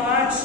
5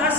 10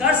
10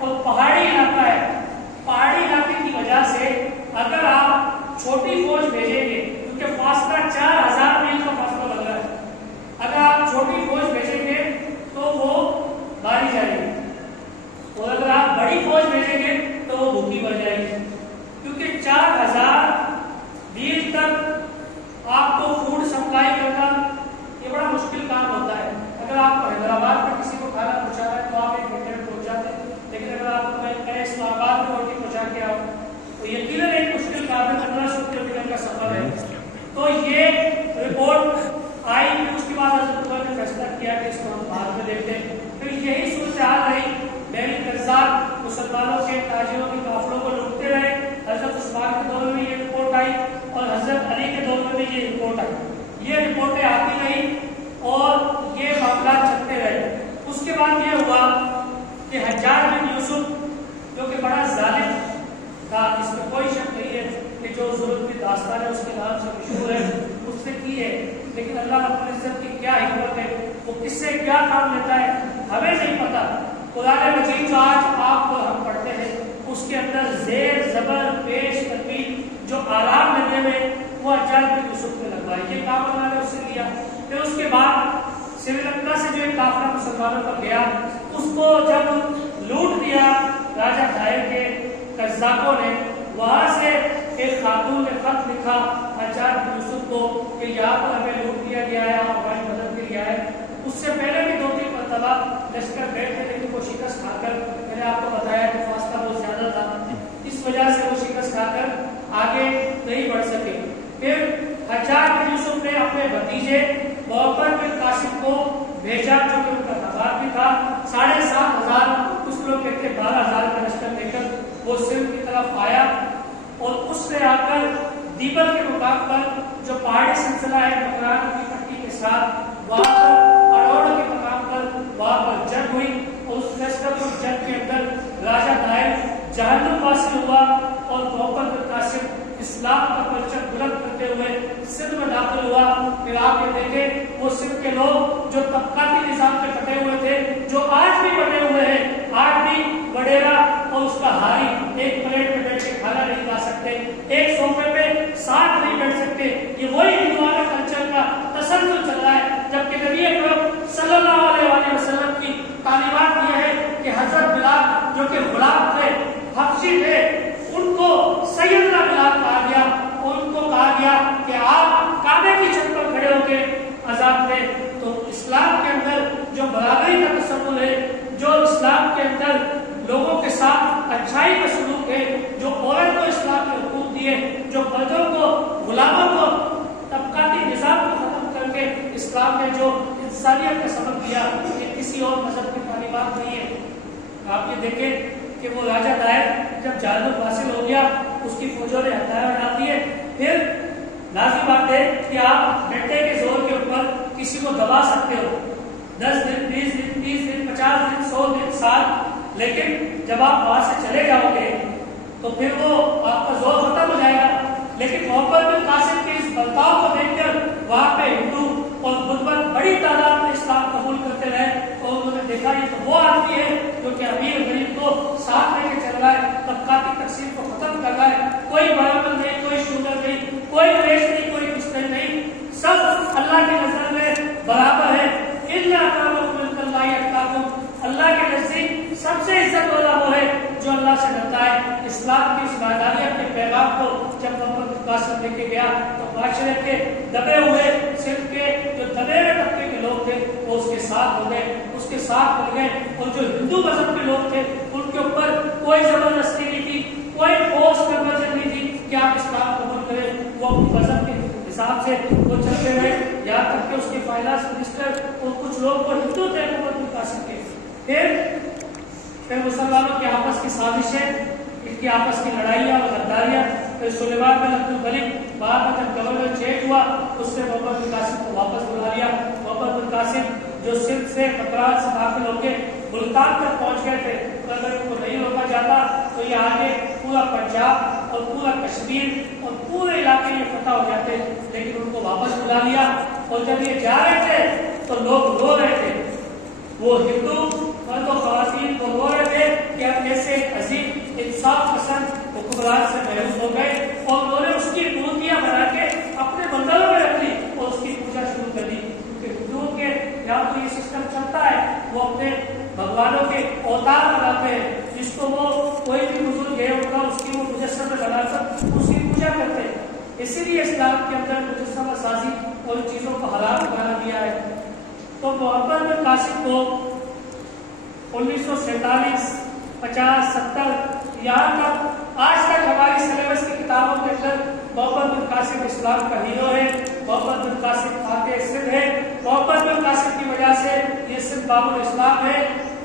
اور پہاڑی علاقہ ہے. پہاڑی علاقے کی وجہ سے اگر آپ چھوٹی فوج بھیجیں گے کیونکہ فاصلہ 4000 میل کا فاصلہ لگ رہا ہے, اگر آپ چھوٹی فوج بھیجیں گے تو وہ ماری جائے گی اور اگر آپ بڑی فوج بھیجیں گے تو وہ بھوکی مر جائے گی کیونکہ 4000 میل تک آپ کو فوڈ سپلائی کرنا یہ بڑا مشکل کام ہوتا ہے. اگر آپ حیدرآباد میں کسی کو کھانا پہنچا رہے ہیں تو آپ 1 گھنٹے میں پہنچ جاتے ہیں, لیکن اگر آپ کہیں اسلام آباد میں روٹی پہنچا کے آؤ تو یقیناً ایک مشکل کام ہے, 1500 کلو میٹر کا سفر ہے. تو یہ رپورٹ آئی پھر اس کے بعد حضرت عمر نے فیصلہ کیا کہ اس کو ہم بعد میں دیکھتے ہیں. پھر یہی صورتحال رہی, بحری قزاق مسلمانوں کے تاجروں کے قافلوں کو لوٹتے رہے. حضرت عثمان کے دور میں یہ رپورٹ آئی اور حضرت علی کے دور میں بھی یہ رپورٹ آئی. یہ رپورٹیں آتی رہی اور یہ معاملات چلتے رہے. اس کے بعد یہ ہوا کہ حجاج بن یوسف جو کہ بڑا ظالم تھا, اس میں کوئی شک نہیں ہے کہ جو ظلم کی داستان ہے اس کے نام سے مشہور ہے, اس نے کی ہے. لیکن اللہ رب العزت کی کیا حکمت ہے, وہ کس سے کیا کام لیتا ہے ہمیں نہیں پتا. قرآن مجید جو آج آپ کو ہم پڑھتے ہیں اس کے اندر زیر زبر پیش ترتیب جو آرام لینے میں وہ حجاج بن یوسف نے لگوائی. یہ کام اللہ نے اس سے لیا. پھر اس کے بعد سری لنکا سے جو ایک قافلہ مسلمانوں پر گیا اس کو جب لوٹ دیا راجہ دائر کے قزاقوں نے, وہاں سے ایک خاتون نے خط لکھا حجاج بن یوسف کو کہ یہاں پر ہمیں لوٹ دیا گیا ہے, آپ ہماری مدد کے لیے آئے. اس سے پہلے بھی 2-3 مرتبہ لشکر گئے تھے لیکن وہ شکست کھا کر, میں نے آپ کو بتایا کہ فاصلہ بہت زیادہ تھا, اس وجہ سے وہ شکست کھا کر آگے نہیں بڑھ سکے. پھر حجاج بن یوسف نے اپنے بھتیجے محمد بن قاسم کو بھیجا جو کہ ان کا دربار بھی تھا. 7500 کچھ لوگ کہتے 12000 کا لشکر لے کر وہ سندھ کی طرف آیا اور اس نے آ کر دیبل کے مقام پر جو پہاڑی سلسلہ ہے مکران کی پٹی کے ساتھ وہاں پر اڑوڑ کے مقام پر وہاں پر جنگ ہوئی اور اس لشکر اور جنگ کے اندر راجہ دائر جہنم واصل ہوا اور محمد بن قاسم اسلام کا پرچم بلند کرتے ہوئے سندھ میں داخل ہوا. پھر آپ یہ دیکھیں وہ سندھ کے لوگ جو طبقاتی نظام پہ کٹے ہوئے تھے, جو آج بھی بٹے ہوئے ہیں, آج بھی وڈیرا اور اس کا ہاری ایک پلیٹ پہ بیٹھ کے کھانا نہیں کھا سکتے, ایک صوفے پہ 60 نہیں بیٹھ سکتے. یہ وہی ہندوانہ کلچر کا تسلسل چل رہا ہے, جبکہ نبی اکرم صلی اللہ علیہ وسلم کی تعلیمات یہ ہے کہ حضرت بلال جو کہ غلام تھے, حبشی تھے, ان کو سیدنا بلال کہا گیا اور ان کو کہا گیا کہ آپ کعبے کی چھت پر کھڑے ہو کے اذان دیں. تو اسلام کے اندر جو برابری کا تصور ہے, جو اسلام کے اندر لوگوں کے ساتھ اچھائی کا سلوک ہے, جو عورت کو اسلام کے حقوق دیے, جو مردوں کو غلاموں کو طبقاتی نظام کو ختم کر کے اسلام نے جو انسانیت کا سبق دیا کہ کسی اور مذہب کی تعلیمات نہیں ہے. آپ یہ دیکھیں کہ وہ راجہ دائر جب جہنم حاصل ہو گیا اس کی فوجوں نے ہتھیار ڈال دیے. پھر لازمی بات ہے کہ آپ ڈنڈے کے زور کے اوپر کسی کو دبا سکتے ہو 10 دن 20 دن 30 دن 50 دن 100 دن سال, لیکن جب آپ وہاں سے چلے جاؤ گے تو پھر وہ آپ کا زور ختم ہو جائے گا. لیکن محمد بن قاسم کے اس برتاؤ کو دیکھ کر وہاں پہ ہندو اور بدھ مت بڑی تعداد میں اسلام قبول کرتے رہے اور انہوں نے دیکھا یہ تو وہ آدمی ہے جو کہ امیر غریب کو ساتھ لے کے چل رہا ہے, طبقاتی تقسیم کو ختم کر رہا ہے. کوئی برابر نہیں, کوئی شوگر نہیں, کوئی ریش نہیں, کوئی مسلم نہیں, سب اللہ کی نظر میں برابر ہے. اللہ کے نزدیک سب سے عزت والا وہ ہے جو اللہ سے ڈرتا ہے. اسلام کی اس وحدانیت کے پیغام کو جب محمد بن قاسم لے کے گیا تو معاشرے کے دبے ہوئے صرف کے جو دبیرے طبقے کے لوگ تھے وہ اس کے ساتھ ہو گئے, اس کے ساتھ مل گئے. اور جو ہندو مذہب کے لوگ تھے ان کے اوپر کوئی زبردستی نہیں تھی, کوئی فورس کنورژن نہیں تھی کہ آپ اسلام قبول کریں. وہ اپنے مذہب کے حساب سے وہ چلتے رہے یہاں تک کہ اس کے فائنانس منسٹر اور کچھ لوگ وہ ہندو تھے محمد بن قاسم کے. پھر مسلمانوں کی آپس کی سازشیں, ان کی آپس کی لڑائیاں اور غداریاں. پھر سلیمان بن عبد الملک بعد میں جب گورنر چینج ہوا اس نے محمد بن قاسم کو واپس بلا لیا. محمد بن قاسم جو سندھ سے مکران سے داخل ہو کے ملتان تک پہنچ گئے تھے, تو اگر ان کو نہیں روکا جاتا تو یہ آگے پورا پنجاب اور پورا کشمیر اور پورے علاقے میں فتح ہو جاتے. لیکن ان کو واپس بلا لیا اور جب یہ جا رہے تھے تو لوگ رو رہے تھے. وہ ہندو مرد و خواتین کو رو رہے تھے کہ ہم کیسے عظیم انصاف پسند حکمران سے محروم ہو گئے، اور انہوں نے اس کی مورتیاں بنا کے اپنے مندروں میں رکھ لی اور اس کی پوجا شروع کر دی، کیونکہ ہندوؤں کے یہاں تو یہ سسٹم چلتا ہے، وہ اپنے بھگوانوں کے اوتار بناتے ہیں، جس کو وہ کوئی بھی بزرگ ہے ان کا اس کی وہ مجسمہ بنا کر اس کی پوجا کرتے ہیں۔ اسی لیے اسلام کے اندر مجسمہ سازی اور ان چیزوں کو حرام بنا دیا ہے۔ تو محمد بن قاسم کو 1947 50 70 یہاں تک آج تک ہماری سلیبس کی کتابوں کے اندر محمد بن قاسم اسلام کا ہیرو ہے، محمد بن قاسم فاتح سندھ ہے، محمد بن قاسم کی وجہ سے یہ سندھ باب الاسلام ہے۔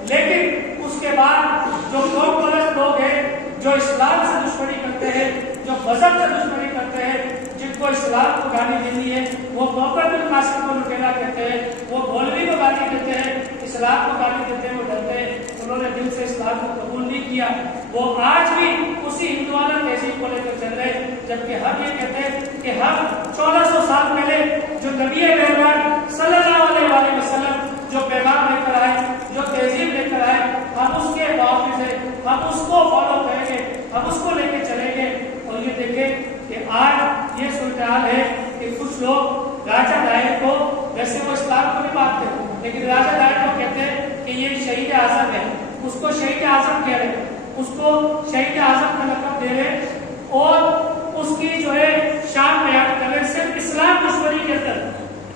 لیکن اس کے بعد جو قوم پرست لوگ ہیں، جو اسلام سے دشمنی کرتے ہیں، جو مذہب سے دشمنی کرتے ہیں، جن کو اسلام کو گالی دینی ہے، وہ محمد بن قاسم کو لٹیرا کہتے ہیں، وہ مولوی کو گالی دیتے ہیں، اسلام کو گالی دیتے ہیں، وہ ڈرتے ہیں، انہوں نے دل سے اسلام کو قبول نہیں کیا، وہ آج بھی اسی ہندوانہ تہذیب کو لے کر چل رہے ہیں، جبکہ ہم یہ کہتے ہیں کہ ہم 1400 سال پہلے جو نبی مہربان صلی اللہ علیہ وسلم جو پیغام لے کر آئے، جو تہذیب لے کر آئے، ہم اس کے محافظ ہیں، ہم اس کو فالو کریں گے، ہم اس کو لے کے چلیں گے۔ اور یہ دیکھیں کہ آج یہ صورتحال ہے کہ کچھ لوگ راجہ دائر کو، ویسے وہ اسلام کو نہیں مانتے لیکن راجہ دائر کو کہتے ہیں کہ یہ شہید اعظم ہے، اس کو شہید اعظم کہہ رہے ہیں، اس کو شہید اعظم کا لقب دے رہے ہیں، اور اس کی جو ہے شان بیان کر رہے ہیں صرف اسلام دشمنی کے اندر،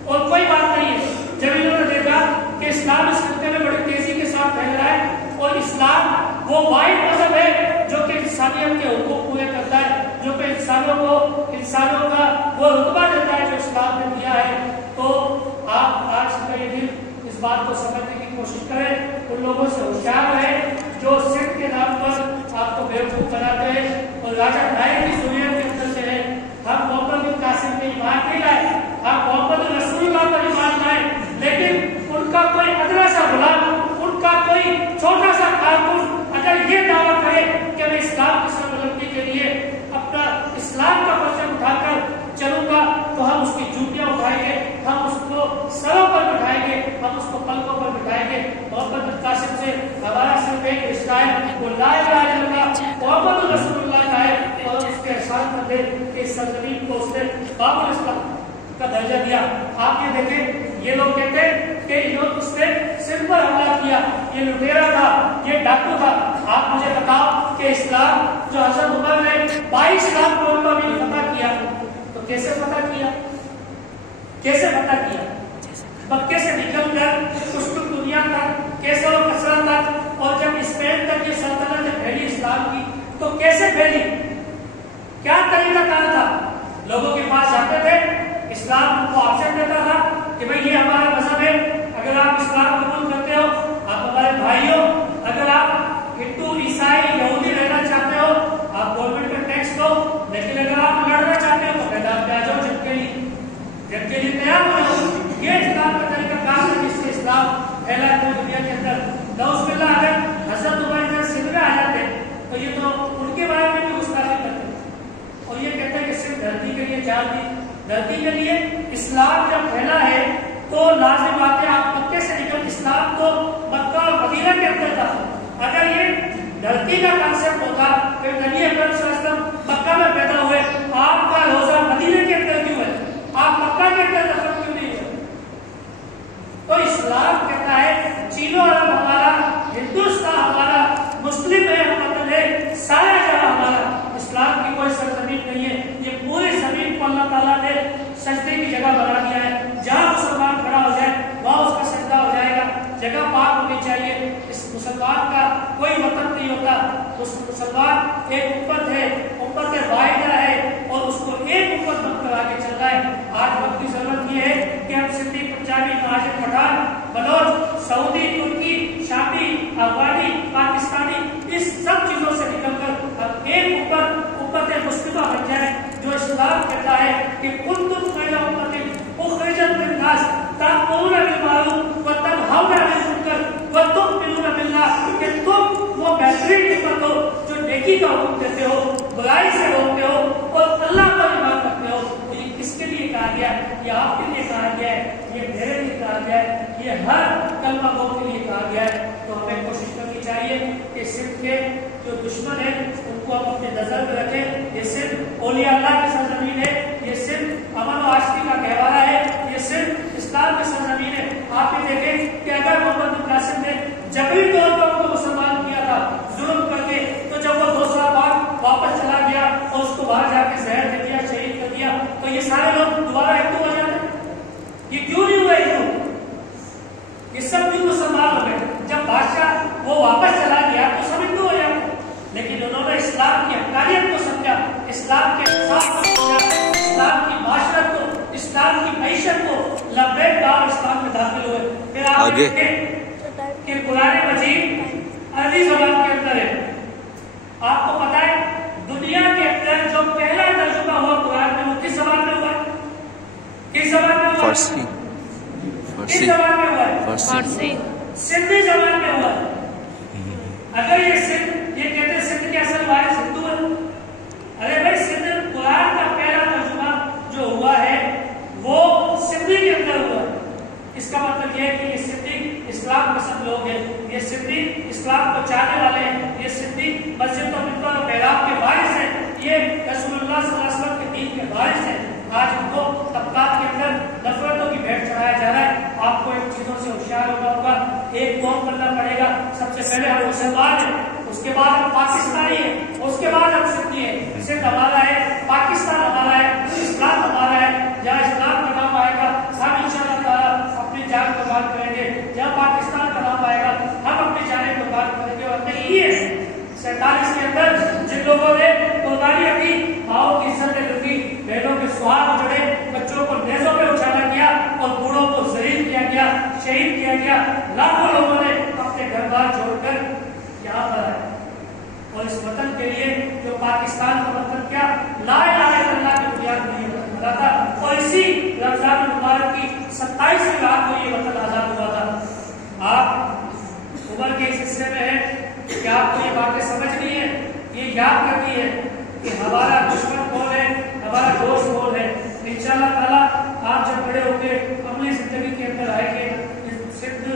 اور کوئی بات نہیں ہے۔ جب انہوں نے دیکھا کہ اسلام اس خطے میں بڑی تیزی کے ساتھ پھیل رہا ہے، اور اسلام وہ واحد مذہب ہے جو کہ انسانیت کے حقوق پورے کرتا ہے، جو کہ انسانوں کا وہ رتبہ دیتا ہے جو اسلام نے دیا ہے، تو آپ آج کا یہ دن اس بات کو سمجھنے کی کوشش کریں، ان لوگوں سے ہوشیار رہیں جو سکھ کے نام پر آپ کو بیوقوف بناتے ہیں اور راجہ دائر کی ضروریت کے اندر سے ہے۔ ہم محمد بن قاسم پہ ایمان نہیں لائے، ہم محمد رسول اللہ پر ایمان لائے، لیکن ان کا کوئی ادنا سا غلام، ان کا کوئی چھوٹا سا کارکن اگر یہ دعویٰ کرے کہ میں اسلام کی سربلندی کے لیے اپنا اسلام کا پرچم اٹھا کر چلوں گا، تو ہم اس کی جوتیاں اٹھائیں گے، ہم اس کو سروں پر بٹھائیں گے، ہم اس کو پلکوں پر بٹھائیں گے۔ محمد بن قاسم سے ہمارا صرف ایک رشتہ ہے، وہ لا الہ الا اللہ محمد رسول اللہ کا ہے، اور اس کے احسان پر دے کہ اس سرزمین کو اس نے باب الاسلام کا درجہ دیا۔ آپ یہ دیکھیں، یہ لوگ کہتے ہیں کہ اس نے سندھ پر حملہ کیا، یہ لٹیرا تھا، یہ ڈاکو تھا۔ آپ مجھے بتاؤ کہ اسلام جو حضرت عمر نے 22 لاکھ لوگوں میں فتح کیا، تو کیسے فتح کیا؟ کیسے فتح کیا؟ مکے سے نکل کر کشتک دنیا تک، کیسر و کسرا تک، اور جب اسپین تک یہ سلطنت پھیلی اسلام کی، تو کیسے پھیلی؟ کیا طریقہ کار تھا؟ لوگوں کے پاس جاتے تھے، اسلام کو آپشن دیتا تھا کہ بھئی یہ ہمارا مذہب ہے، اگر آپ اسلام قبول کرتے ہو آپ ہمارے بھائی ہو، اگر آپ ہندو عیسائی یہودی رہنا چاہتے ہو آپ گورنمنٹ کا ٹیکس دو، لیکن اگر آپ لڑنا چاہتے ہو تو میدان پہ آ جاؤ، جنگ کے لیے تیار ہو جاؤ۔ یہ اسلام کا طریقہ کار ہے جس سے اسلام پھیلا ہے دنیا کے اندر۔ نعوذ باللہ اگر حضرت عمر ادھر سندھ میں آ جاتے تو یہ تو ان کے بارے میں بھی گستاخی کرتے اور یہ کہتے ہیں کہ صرف دھرتی کے لیے جان دی، دھرتی کے لیے اسلام جب پھیلا ہے تو لازم بات ہے آپ مکے سے نکل، اسلام تو مکہ اور مدینہ کے اندر تھا۔ اگر یہ دھرتی کا کانسیپٹ ہوتا کہ نبی اکرم صلی اللہ علیہ وسلم مکہ میں پیدا ہوئے، آپ کا روزہ مدینہ کے اندر کیوں ہے، آپ مکہ کے اندر دفن کیوں نہیں ہوئے؟ تو اسلام کہتا ہے چینو عرب ہمارا، ہندوستان ہمارا، مسلم ہے ہمارا، سارا جگہ ہمارا۔ اسلام کی کوئی سرزمین نہیں ہے، یہ پوری زمین کو اللہ تعالیٰ نے سجدے کی جگہ بنا دیا ہے، جہاں مسلمان کھڑا ہو جائے وہاں اس کا سجدہ ہو جائے گا، جگہ پاک ہونی چاہیے۔ اس مسلمان کا کوئی وطن نہیں ہوتا، مسلمان ایک امت ہے، امت واحدہ ہے، اور اس کو ایک امت بن کر آگے چل رہا ہے۔ آج وقت کی ضرورت یہ ہے کہ ہم سندھی، پنجابی، مہاجر، پٹھان، بلوچ، سعودی، ترکی، شامی، افغانی، پاکستانی، اس سب چیزوں سے نکل کر ہم ایک امت مسلمہ بن جائے، جو اسلام کہتا ہے کہ کنتم خیر امۃ اخرجت للناس تأمرون بالمعروف وتنہون عن المنکر وتؤمنون باللہ، کہ تم وہ بہترین امت ہو جو نیکی کا حکم دیتے ہو، برائی سے روکتے ہو اور اللہ پر ایمان رکھتے ہو۔ یہ کس کے لیے کہا گیا؟ یہ آپ کے لیے کہا گیا ہے، یہ میرے لیے کہا گیا ہے، یہ ہر کلمہ گو کے لیے کہا گیا ہے۔ تو ہمیں کہ سندھ کے جو دشمن ہیں ان کو ہم اپنے نظر میں رکھیں. یہ سندھ اولیاء اللہ کی سرزمین ہے, یہ سندھ امن و آشتی کا گہوارہ ہے, یہ سندھ اسلام کی سرزمین ہے. آپ یہ دیکھیں کہ اگر محمد بن قاسم نے جبری طور پر ان کو مسلمان کیا تھا ظلم کر کے, تو جب وہ 2 سال بعد واپس چلا گیا اور اس کو باہر جا کے زہر دے دیا, شہید کر دیا, تو یہ سارے لوگ دوبارہ ہندو ہو جاتے. یہ کیوں نہیں ہوئے ہندو؟ یہ سب کیوں مسلمان ہو گئے؟ جب بادشاہ وہ واپس چلا گیا تو سب ہندو ہو جاتے. لیکن انہوں نے اسلام کی حقانیت کو سمجھا, اسلام کے انصاف کو سمجھا, اسلام کی معاشرت کو, اسلام کی معیشت کو لبیک کہا, اسلام میں داخل ہوئے. پھر آپ دیکھیں کہ قرآن مجید عربی زبان کے اندر ہے. آپ کو پتا ہے دنیا کے اندر جو پہلا ترجمہ ہوا قرآن میں وہ کس زبان میں ہوا ہے؟ کس زبان میں ہوا؟ فارسی. کس زبان میں ہوا ہے؟ فارسی. سندھی زبان میں ہوا ہے. اگر یہ سندھ, یہ کہتے ہیں سندھ کے اصل وارث ہندو ہے. ارے بھائی سندھ قرآن کا پہلا ترجمہ جو ہوا ہے وہ سندھی کے اندر ہوا ہے. اس کا مطلب یہ ہے کہ یہ سندھی اسلام پسند لوگ ہیں, یہ سندھی اسلام کو چاہنے والے ہیں, یہ سندھی مسجد و منبر و محراب کے وارث ہیں, یہ رسول اللہ صلی اللہ علیہ وسلم کے دین کے وارث ہیں. آج ان کو طبقات کے اندر نفرتوں کی بھیٹ چڑھایا جا رہا ہے. آپ کو ان چیزوں سے ہوشیار ہونا ہوگا. ایک قوم بننا پڑے گا. سب سے پہلے ہم مسلمان ہیں, اس کے بعد ہم پاکستانی ہیں, اس کے بعد ہم سندھی ہیں. سندھ ہمارا ہے, پاکستان ہمارا ہے, اسلام ہمارا ہے. جہاں اسلام کا نام آئے گا ہم انشاءاللہ تعالیٰ اپنی جان قربان کریں گے. جہاں پاکستان کا نام آئے گا ہم اپنی جانیں قربان کریں گے. اور نہیں ہے 47 کے اندر جن لوگوں نے قربانیاں کی, ماؤں کی عزتیں لوٹی, بہنوں کے سہاگ اجڑے, بچوں کو نیزوں پہ اچھالا گیا اور بوڑھوں کو ذلیل کیا گیا, شہید کیا گیا. لاکھوں لوگوں نے اپنے گھر بار چھوڑ کر یہاں پر آئے اور اس وطن کے لیے جو پاکستان کا مطلب کیا لا الہ الا اللہ کی بنیاد نہیں بنا تھا. اور اسی رمضان المبارک کی 27ویں رات کو یہ وطن آزاد ہوا تھا. آپ عمر کے اس حصے میں ہیں کہ آپ کو یہ باتیں سمجھنی ہے, یہ یاد کرنی ہے کہ ہمارا دشمن کون ہے, ہمارا دوست کون ہے. انشاءاللہ تعالیٰ آپ جب بڑے ہو کے عملی زندگی کے اندر آئیں گے, سندھ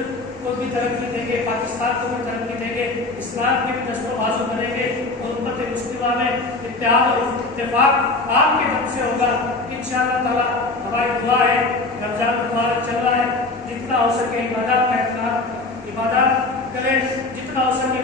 کو بھی ترقی دیں گے, پاکستان کو بھی ترقی دیں گے, اسلام کی بھی نشر و بازو کریں گے, اور امت مسلمہ میں اتحاد اور اتفاق آپ کے دم سے ہوگا. انشاءاللہ تعالیٰ ہماری دعا ہے. رمضان مبارک چل رہا ہے, جتنا ہو سکے عبادات کا اہتمام, عبادات کریں, جتنا ہو سکے